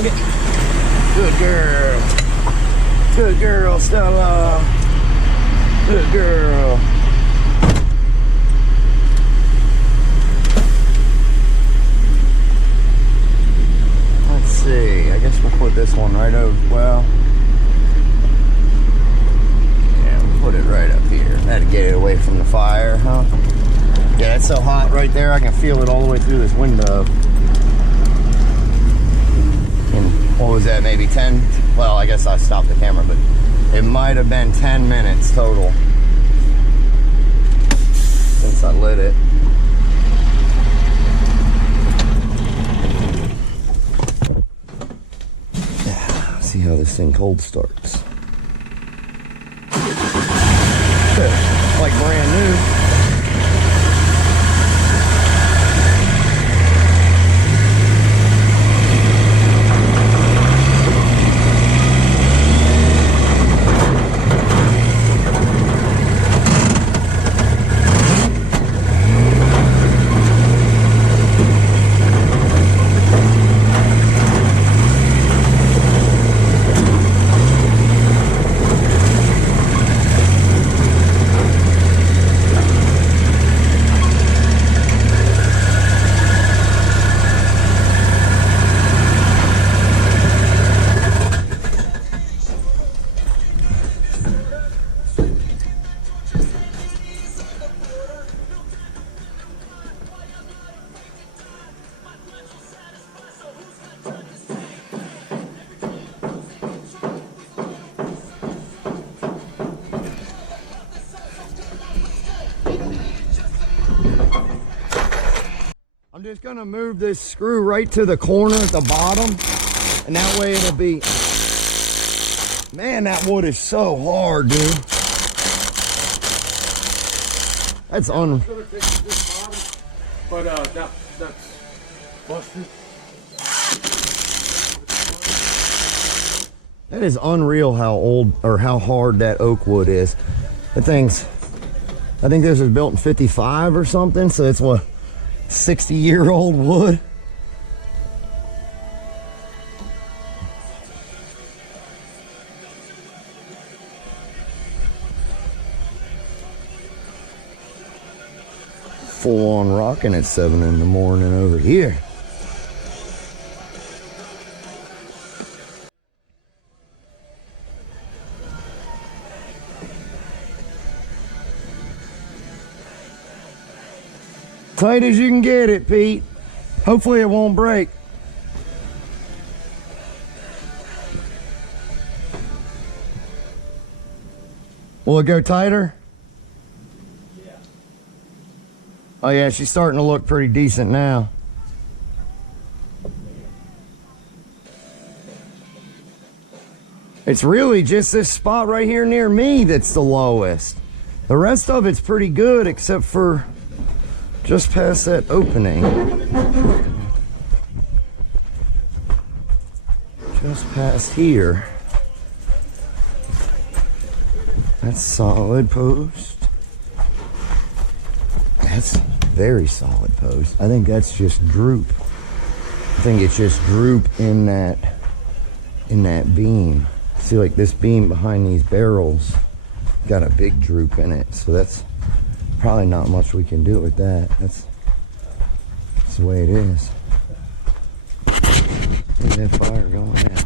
on, get. Good girl. Good girl, Stella. Good girl. Let's see. I guess we'll put this one right over. Well, yeah, we'll put it right up here. That'd get it away from the fire, huh? Yeah, it's so hot right there. I can feel it all the way through this window. And what was that? Maybe 10? Well, I guess I stopped the camera, but it might have been 10 minutes total since I lit it. Yeah, see how this thing cold starts. Like brand new. I'm just gonna move this screw right to the corner at the bottom, and that way it'll be, man, that wood is so hard, dude. That's but that's busted. That is unreal how old or how hard that oak wood is. That thing's, I think this was built in 55 or something, so it's what, 60-year-old wood. Full on rocking at 7 in the morning over here. Tight as you can get it, Pete. Hopefully it won't break. Will it go tighter? Yeah. Oh yeah, she's starting to look pretty decent now. It's really just this spot right here near me that's the lowest. The rest of it's pretty good except for just past that opening. Just past here. That's solid post. That's very solid post. I think that's just droop. I think it's just droop in that beam. See, like this beam behind these barrels got a big droop in it, so that's probably not much we can do with that. That's the way it is. Look at that fire going now.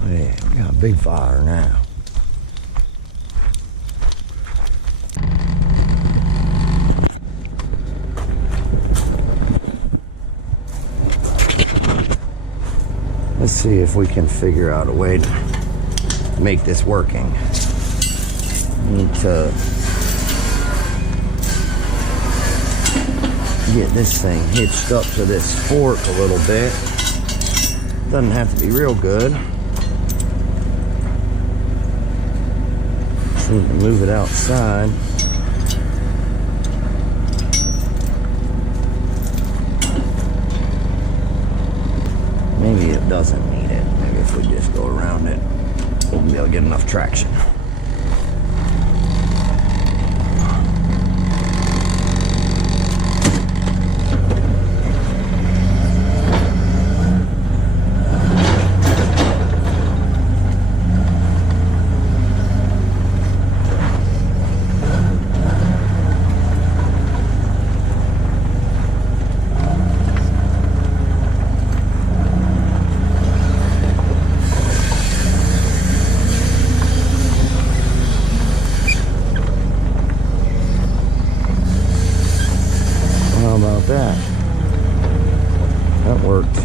Oh yeah, we got a big fire now. Let's see if we can figure out a way to make this working. Need to get this thing hitched up to this fork a little bit. Doesn't have to be real good. Just need to move it outside. Maybe it doesn't need it. Maybe if we just go around it, we'll be able to get enough traction. about that? That worked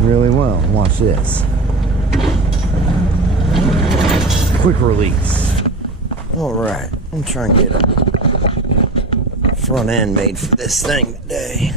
really well. Watch this. Quick release. Alright, I'm trying to get a front end made for this thing today.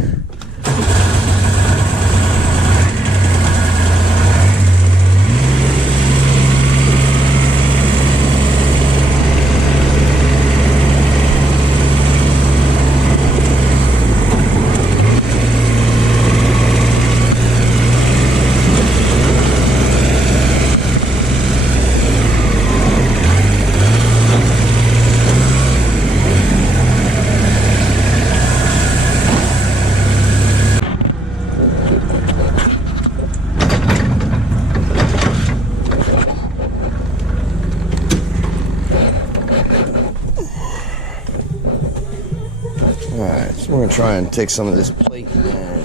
Alright, so we're going to try and take some of this plate and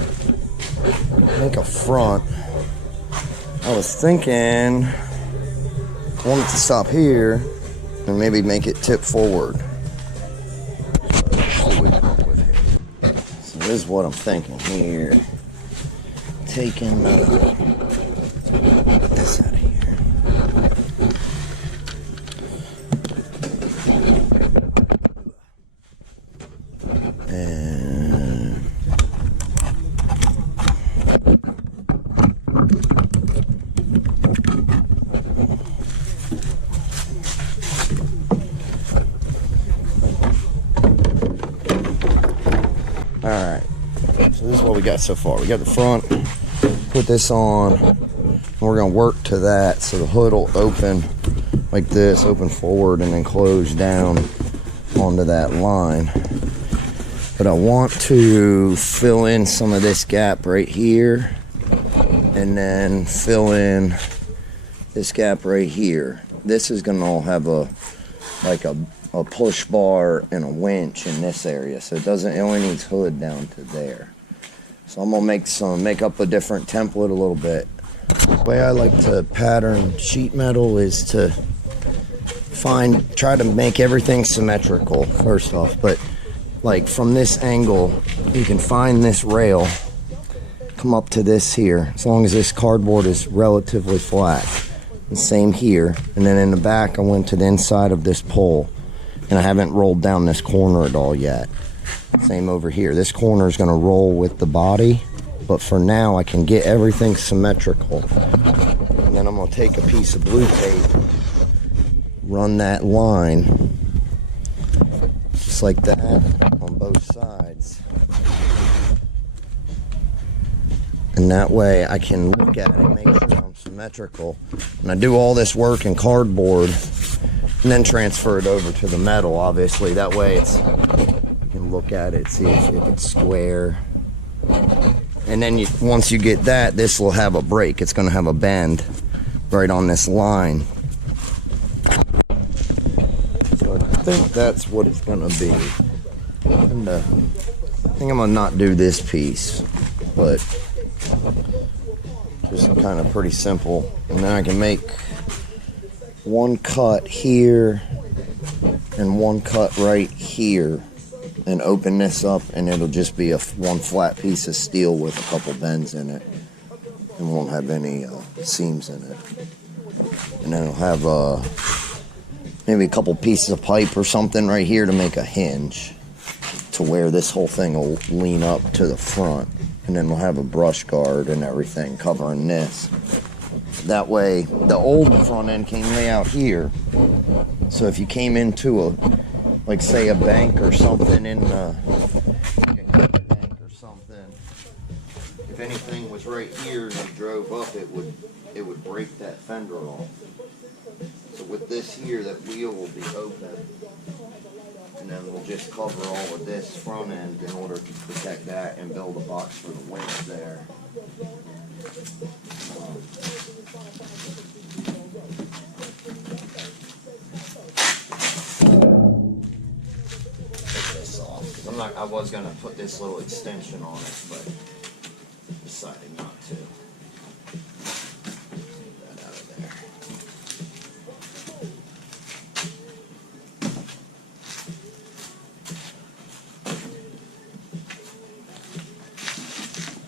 make a front. I was thinking I wanted to stop here and maybe make it tip forward. So this is what I'm thinking here. Taking this out of here. Alright, so this is what we got so far. We got the front, put this on, and we're going to work to that so the hood will open like this, open forward and then close down onto that line. But I want to fill in some of this gap right here and then fill in this gap right here. This is going to all have a push bar and a winch in this area, so it only needs hood down to there. So I'm gonna make up a different template a little bit. The way I like to pattern sheet metal is to try to make everything symmetrical first off, but like from this angle you can find this rail, come up to this here, as long as this cardboard is relatively flat. And same here, and then in the back I went to the inside of this pole. And I haven't rolled down this corner at all yet. Same over here. This corner is going to roll with the body, but for now I can get everything symmetrical. And then I'm going to take a piece of blue tape, run that line, just like that on both sides. And that way I can look at it, make sure I'm symmetrical. And I do all this work in cardboard, and then transfer it over to the metal, obviously. That way you can look at it, see if it's square. And then once you get that, this will have a break. It's going to have a bend right on this line. So I think that's what it's going to be. And, I think I'm going to not do this piece, but just kind of pretty simple. And then I can make one cut here and one cut right here and open this up, and it'll just be one flat piece of steel with a couple bends in it and won't have any seams in it. And then it'll have maybe a couple pieces of pipe or something right here to make a hinge to where this whole thing will lean up to the front, and then we'll have a brush guard and everything covering this. That way, the old front end came way out here. So if you came into like say a bank or something if anything was right here and you drove up, it would break that fender off. So with this here, that wheel will be open, and then we'll just cover all of this front end in order to protect that and build a box for the winch there. I was going to put this little extension on it, but decided not to. Get that out of there.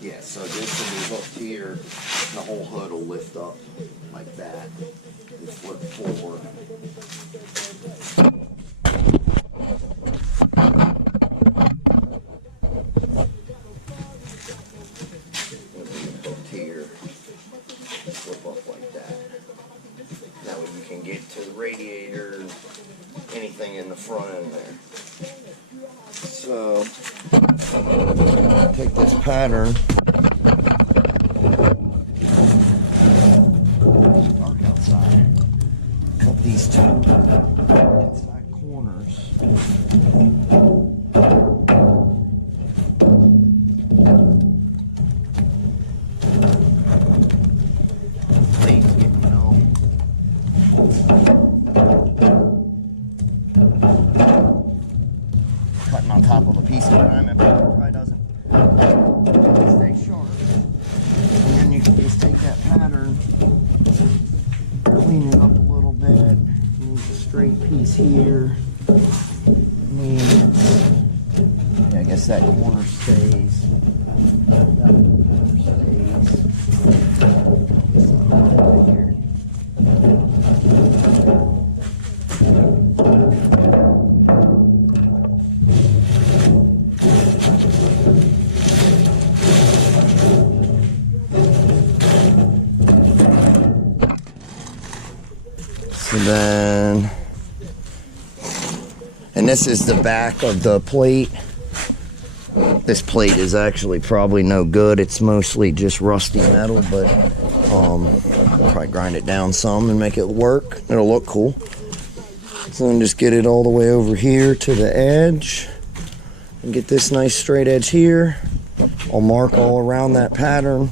Yeah, so this will be hooked here. The whole hood will lift up like that and flip forward. Hooked here, flip up like that. That way you can get to the radiator, anything in the front end there. So, take this pattern. It's dark outside. Cut these two inside corners. Please get cutting on top of a piece of diamond, but it probably doesn't stay sharp. And then you can just take that pattern, clean it up a little bit, use a straight piece here. Yeah, I guess that corner stays. That corner stays. This right here. So then, and this is the back of the plate. This plate is actually probably no good. It's mostly just rusty metal, but probably grind it down some and make it work. It'll look cool. So then just get it all the way over here to the edge and get this nice straight edge here. I'll mark all around that pattern,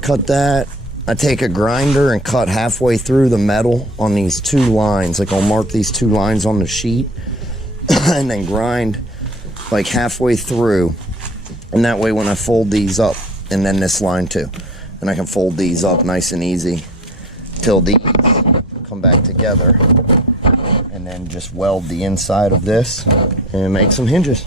cut that. I take a grinder and cut halfway through the metal on these two lines. Like I'll mark these two lines on the sheet and then grind like halfway through. And that way when I fold these up, and then this line too, and I can fold these up nice and easy till these come back together. And then just weld the inside of this and make some hinges.